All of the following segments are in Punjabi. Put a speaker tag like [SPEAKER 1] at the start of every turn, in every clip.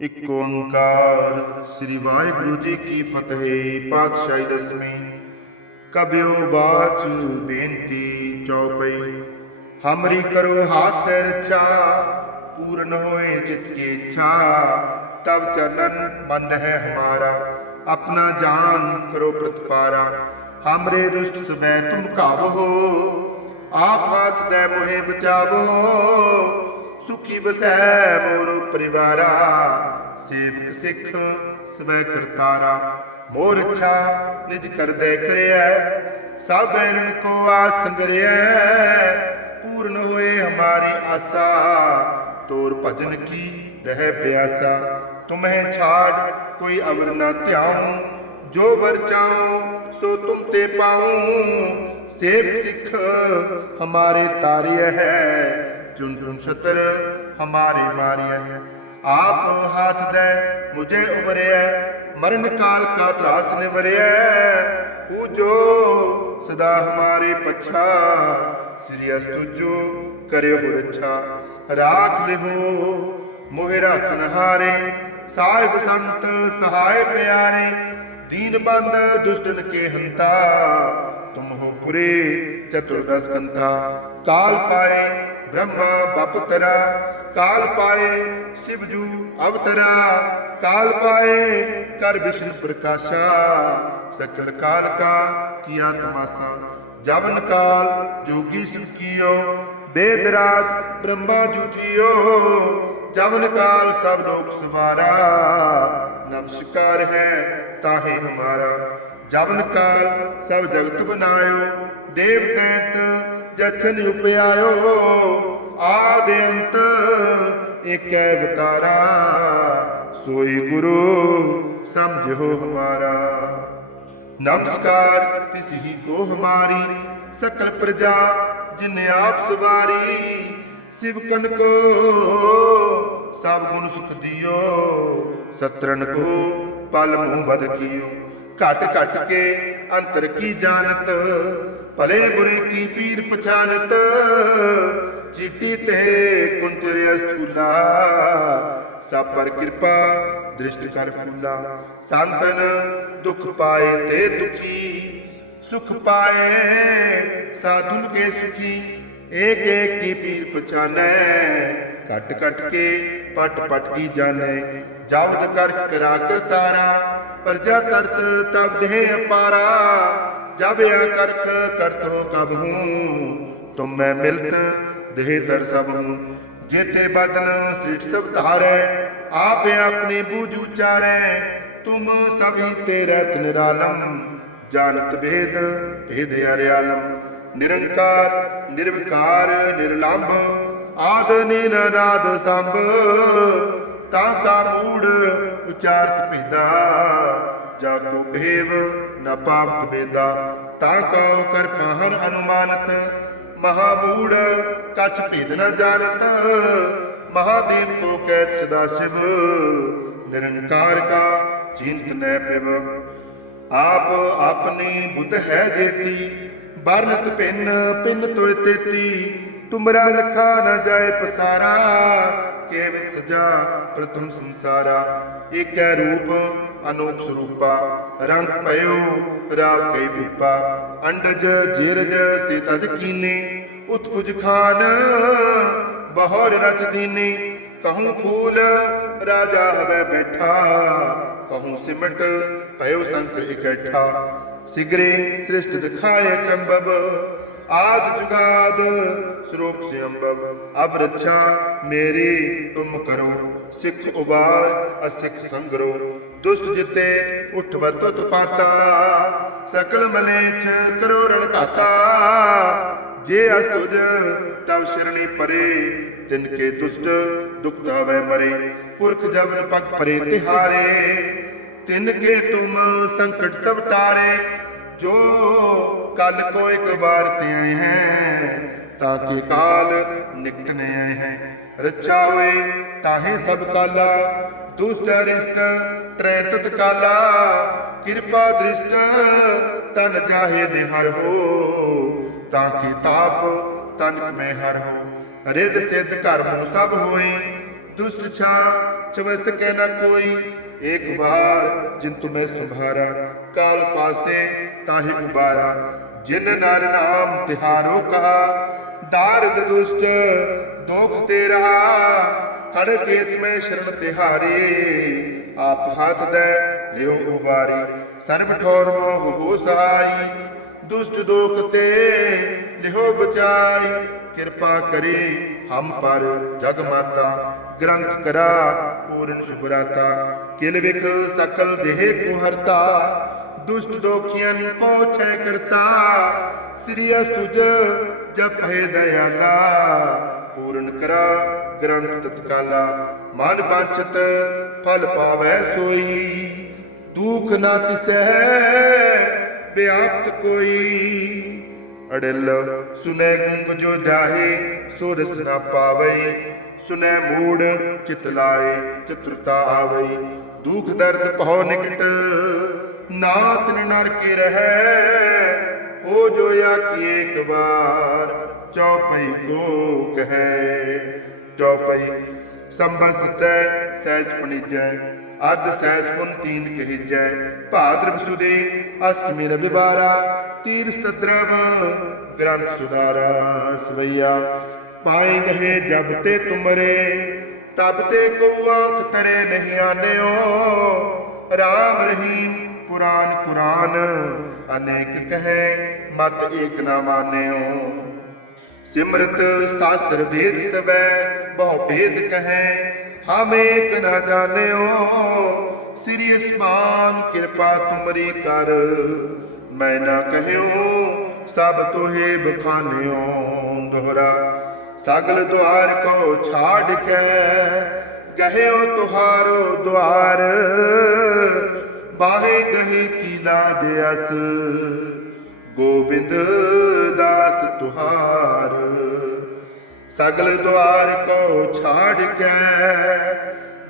[SPEAKER 1] ਇੱਕ ਓੰਕਾਰ। ਸ੍ਰੀ ਵਾਹਿਗੁਰੂ ਜੀ ਕੀ ਫਤਿਹ, ਪਾਤਸ਼ਾਹੀ ਦਸਵੀਂ। ਕਬਿਓ ਬਾਚ ਬੇਨਤੀ ਚੌਪਈ। ਹਮਰੀ ਕਰੋ ਹਾਥ ਰਚਾ, ਪੂਰਨ ਹੋਏ ਚਿਤ ਕੀ ਇੱਛਾ। ਤਬ ਚਰਨਨ ਮਨ ਹੈ ਹਮਾਰਾ, ਆਪਣਾ ਜਾਨ ਕਰੋ ਪ੍ਰਤਪਾਰਾ। ਹਮਰੇ ਦੁਸ਼ਟ ਸਮੈ ਤੁਮ ਕਾਵੋ ਆਪ ਹਾਥ ਦੇ ਮੋਹਿ ਬਚਾਵੋ। ਸੁਖੀ ਵਸੈ ਮੋਰ ਪਰਿਵਾਰਾ, ਸੇਵਕ ਸਿੱਖ ਸਵੈ ਕਰਤਾਰਾ। ਮੋਰ ਅੱਛਾ ਨਿਜ ਕਰਦੇ ਕਰਿਆ ਸਭ ਬੈਰਨ ਕੋ ਆਸ ਸੰਗਰਿਆ ਪੂਰਨ ਹੋਏ ਹਮਾਰੀ ਆਸਾ, ਤੋਰ ਭਜਨ ਕੀ ਰਹਿ ਪਿਆਸਾ। ਤੁਮਹਿ ਛਾੜ ਕੋਈ ਅਵਰ ਨਾ ਧਿਆਉ, ਜੋ ਵਰ ਚਾਉ ਸੋ ਤੁਮ ਤੇ ਪਾਉ। ਸੇਵ ਸਿੱਖ ਹਮਾਰੇ ਤਾਰਿਆ ਹੈ ਚੁਨ ਚੁਨ ਛਤਰ ਹਮਾਰੇ ਮਾਰਿਆ ਹੈ ਆਪ ਹਾਥ ਦੇ, ਮੁਝੇ ਉਬਰਿਆ ਮਰਨ ਕਾਲ ਕਾ ਤਰਾਸ ਨਿਵਰਿਆ ਹੂ ਜੋ ਸਦਾ ਹਮਾਰੇ ਪਛਾ। ਸ੍ਰੀ ਅਸਤੁਜੋ ਕਰਿਓ ਰੱਛਾ। ਰਾਖ ਲਿਹੋ, ਮੋਹਿ ਰਾਖਨ ਹਾਰੇ ਸਾਹਿਬ ਸੰਤ ਸਹਾਇ ਪਿਆਰੇ। ਦੀਨ ਬੰਦ ਦੁਸ਼ਟਨ ਕੇ ਹੰਤਾ। ਤੁਮ ਹੋ ਪੁਰੇ ਚਤੁਰਦਸ ਕੰਤਾ ਕਾਲ ਪਾਏ ਬ੍ਰਹਮਾ ਬਪਤਰਾ ਕਾਲ ਪਾਏ ਸਿਵਜੂ ਅਵਤਰਾ। ਕਾਲ ਪਾਏ ਕਰ ਵਿਸ਼ਨ ਪ੍ਰਕਾਸ਼ਾ, ਸਕਲ ਕਾਲ ਕਾ ਕੀਆ ਤਮਾਸਾ। ਜਵਨ ਕਾਲ ਜੋਗੀ ਸਿਵ ਕੀਓ, ਬੇਦ ਰਾਜ ਬ੍ਰਹਮਾ ਜੁਗਿਓ ਜਵਨ ਕਾਲ ਸਭ ਲੋਕ ਸਵਾਰਾ, ਨਮਸਕਾਰ ਹੈ ਤਾਹੇ ਹਮਾਰਾ। ਜਵਨ ਕਾਲ ਸਭ ਜਗਤ ਬਨਾਇਓ ਦੇਵ ਤੈਤ ਜਛਨ ਉਪਿਆਇਓ, ਆਦ ਅੰਤ ਏਕੈ ਅਵਤਾਰਾ, ਸੋਈ ਗੁਰੂ ਸਮਝੋ ਹਮਾਰਾ। ਨਮਸਕਾਰ ਤਿਸ ਹੀ ਕੋ ਹਮਾਰੀ ਸਕਲ ਪ੍ਰਜਾ ਜਿਨ ਆਪ ਸਵਾਰੀ, ਸਿਵ ਕਨ ਕੋ ਸਭ ਗੁਣ ਸੁਖ ਦਿਓ ਸਤਰਨ ਕੋ ਪਲ ਮੂਹ ਬਦ ਕੀਓ। ਘਟ ਘਟ ਕੇ ਅੰਤਰ ਕੀ ਜਾਣਤ ਭਲੇ ਬੁਰੇ ਕੀ ਪੀਰ ਪਛਾਨਤ ਚਿੱਟੀ ਤੇ ਕੁੰਤਰ ਅਸਥੂਲਾ ਸਭ ਪਰ ਕਿਰਪਾ ਦ੍ਰਿਸ਼ਟ ਕਰ ਫੁੱਲਾ ਸੰਤਨ ਦੁਖ ਪਾਏ ਤੇ ਦੁਖੀ ਸੁਖ ਪਾਏ ਸਾਧੁਨ ਕੇ ਸੁਖੀ ਏਕ ਏਕ ਕੀ ਪੀਰ ਪਛਾਨੈ ਘਟ ਘਟ ਕੇ ਪਟ ਪਟ ਕੀ ਜਾਣੈ ਜਾਵਦ ਕਰ ਕਰਾ ਕਰਤਾਰਾ ਪ੍ਰਜਾ ਕਰਤ ਤਬ ਦੇਹ ਅਪਾਰਾ ਜਬ ਆ ਕਰਖ ਕਰਤ ਕਬ ਹੂੰ। ਤੁਮ ਮੈਂ ਮਿਲਤ ਦੇਹ ਦਰ ਸਭ ਹੂੰ। ਜੇਤੇ ਬਦਨ ਸ੍ਰਿਸ਼ਟ ਸਭ ਧਾਰੈ, ਆਪ ਆਪਣੇ ਬੂਝ ਉਚਾਰੈ। ਤੁਮ ਸਭੀ ਤੇਰੇ ਨਿਰਾਲਮ ਜਾਣਤ ਭੇਦ ਭੇਦ ਅਰਿਆਲਮ। ਨਿਰੰਕਾਰ, ਨਿਰਵਿਕਾਰ, ਨਿਰਲੰਭ, ਆਦ ਨਿਰਨਾਦ ਸੰਭ। ਤਾਂ ਕਾ ਮੂੜ ਉਚਾਰਤ ਭੇਦਾ ਜਾ ਕੋ ਭੇਵ ਨ ਪਾਵਤ ਬੇਦਾ ਤਾਂ ਕਾ ਕਰ ਪਾਹਨ ਅਨੁਮਾਨਤ। ਮਹਾਮੂੜ ਕਛ ਭੇਦ ਨ ਜਾਣਤ। ਮਹਾਦੇਵ ਕੋ ਕਹਿਤ ਸਦਾ ਸਿਵ। ਨਿਰੰਕਾਰ ਕਾ ਚਿੰਤ ਨੈ ਪਿਵ। ਆਪ ਆਪਣੀ ਬੁੱਧ ਹੈ ਜੇਤੀ। ਬਰਨਤ ਪਿੰਨ ਪਿੰਨ ਤੋਇ ਤੇਤੀ। ਤੁਮਰਾ ਲਖਾ ਨ ਜਾਏ ਪਸਾਰਾ। ਕੇਵਿਤ ਸਜਾ, ਪ੍ਰਥਮ ਸੰਸਾਰਾ। ਏਕੈ ਰੂਪ ਅਨੂਪ ਸਰੂਪਾ। ਰੰਗ ਭਇਓ ਰਾਵ ਕਈ ਭੂਪਾ ਅੰਡਜ, ਜੀਰਜ, ਸੇ ਕੀਨੇ। ਉਤਪੁਜ ਖਾਨ, ਬਹਰ ਰਚ ਦੀਨੇ। ਕਹੂੰ ਫੂਲ, ਰਾਜਾ ਹਵੇ ਬੈਠਾ। ਕਹੂੰ ਸਿਮਟ, ਭਇਓ ਸੰਕਰ ਇਕੱਠਾ। ਸਿਗਰੇ ਸ੍ਰਿਸ਼ਟ ਦਿਖਾਏ ਚੰਬਬ ਆਦ ਜੁਗਾਦ ਸਰੂਪ ਸੇ ਅਬ ਰੱਛਾ ਮੇਰੀ ਤੁਮ ਕਰੋ, ਸਿੱਖ ਉਬਾਰ ਅਸਿੱਖ ਸੰਗਰੋ, ਦੁਸ਼ਟ ਜਿਤੇ ਉਠਵਤ ਪਾਤਾ, ਸਕਲ ਮਲੇਛ ਕਰੋ ਰਣ ਘਾਤਾ ਜੇ ਅਸ ਤੁਜ, ਤਵ ਸ਼ਰਣੀ ਪਰੇ, ਤਿਨ ਕੇ ਦੁਸ਼ਟ ਦੁਖਤਾ ਵੇ ਮਰੇ, ਪੁਰਖ ਜਵਨ ਪਗ ਪਰੇ ਤਿਹਾਰੇ। ਤਿਨ ਕੇ ਤੁਮ ਸੰਕਟ ਸਭ ਟਾਰੇ ਜੋ ਕਲ ਕੋ ਇੱਕ ਬਾਰ ਤੇ ਆਏ ਹੈ, ਤਾਂ ਕਿ ਕਾਲ ਨਿਕਟਨੇ ਆਏ ਹੈ। ਰੱਛਾ ਹੋਏ, ਤਾਹੇ ਸਭ ਕਾਲਾ, ਦੁਸ਼ਟ ਅਰਿਸ਼ਟ ਟਰੈ ਤਤ ਕਾਲਾ, ਕਿਰਪਾ ਦ੍ਰਿਸ਼ਟ, ਤਨ ਜਾਹੇ ਨਿਹਰ ਹੋ, ਤਾਂ ਕਿ ਤਾਪ ਤਨ ਮੈਂ ਹਰ ਹੋ। ਰਿੱਧ ਸਿੱਧ ਘਰ ਮੂ ਸਭ ਹੋਏ दुष्ट छा चवस के न कोई एक बार जिन तुम्हें संभारा काल फास्ते ताहि मुबारा जिन नर नाम तिहारो कहा दारद दुष्ट दुख ते रहा हर केत में शरण तिहारे आप हाथ दे लियो उबारी सर्व ठोर मोह हो सहाई दुष्ट दोख ते लिहो बचाई ਕਿਰਪਾ ਕਰੇ, ਹਮ ਪਰ ਜਗ ਮਾਤਾ, ਗ੍ਰੰਥ ਕਰਾ, ਪੂਰਨ ਸ਼ੁਭਰਾਤਾ। ਕਿਲ ਵਿਖ ਸਕਲ ਦੇਹ ਕੋ ਹਰਤਾ, ਦੁਸ਼ਟ ਦੋਖੀਆਂ ਕੋ ਛੈ ਕਰਤਾ। ਸ੍ਰੀ ਅਸਤੁਜ ਜਪੈ ਦਇਆਲਾ, ਪੂਰਨ ਕਰਾ, ਗ੍ਰੰਥ ਤਤਕਾਲਾ। ਮਨ ਬਾਚਤ ਫਲ ਪਾਵੈ ਸੋਈ, ਦੁਖ ਨਾ ਤਿਸੈ ਬਿਆਪਤ ਕੋਈ। ਅੜਿਲ ਸੁਨੈ ਗੁੰਗ ਜੋ ਜਾਹੇ ਸੋ ਰਸ ਨਾ ਪਾਵੈ ਸੁਨੈ ਮੂੜ ਚਿਤ ਲਾਏ ਚਤੁਰਤਾ ਆਵੈ ਦੁਖ ਦਰਦ ਪਹੁ ਨਿਕਟ ਨਾਤ ਨਰ ਕੇ ਰਹੈ ਹੋ ਜੋ ਆਖੀ ਇੱਕ ਵਾਰ ਚੌਪਈ ਕੋ ਕਹੈ ਚੌਪਈ ਸੰਬਸਤੈ ਸਹਿਜ ਪਣੀਜੈ ਅਰਧ ਸਹਿਜ ਪੁਨ ਤੀਨ ਕਹਿਜੈ ਭਾਦਰਵ ਸੁਦੇ ਅਸ਼ਟਮੀ ਰਵਿਵਾਰਾ ਤੀਰ ਸਤਦਰਵ ਗ੍ਰੰਥ ਸੁਧਾਰਾ ਸਵਈਆ। ਪਾਏ ਗਏ ਜਬ ਤੇ ਤੁਮਰੇ, ਤਬ ਤੇ ਕੋ ਆਂਖ ਤਰੇ ਨਹੀਂ ਆਨਿਓ। ਰਾਮ ਰਹੀਮ ਪੁਰਾਨ ਕੁਰਾਨ, ਅਨੇਕ ਕਹੈ, ਮਤ ਏਕ ਨਾ ਮਾਨਿਓ। ਸਿਮਰਤ ਸ਼ਾਸਤਰ ਵੇਦ ਸਵੈ, ਬਹੁ ਭੇਦ ਕਹੈ, ਹਮ ਏਕ ਨਾ ਜਾਣਿਓ। ਸ੍ਰੀ ਅਸਮਾਨ ਕਿਰਪਾ ਤੁਮਰੀ ਕਰ ਮੈਂ ਨਾ ਕਹਿਓ ਸਭ ਤੋਹੇ ਬਖਾਨਿਓ ਦੋਹਰਾ। ਸਗਲ ਦੁਆਰ ਕੋ ਛਾੜ ਕੇ ਗਹਿਓ ਤੁਹਾਰੋ ਦੁਆਰ। ਬਾਹੇ ਗਹੇ ਕੀਲਾ ਦੇ ਅਸ, ਗੋਬਿੰਦ ਦਾਸ ਤੁਹਾਰ। ਸਗਲ ਦੁਆਰ ਕੋ ਛਾੜ ਕੇ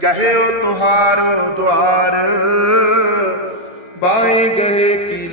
[SPEAKER 1] ਕਹਿਓ ਤੁਹਾਰੋ ਦੁਆਰ। ਬਾਹੇ ਗਏ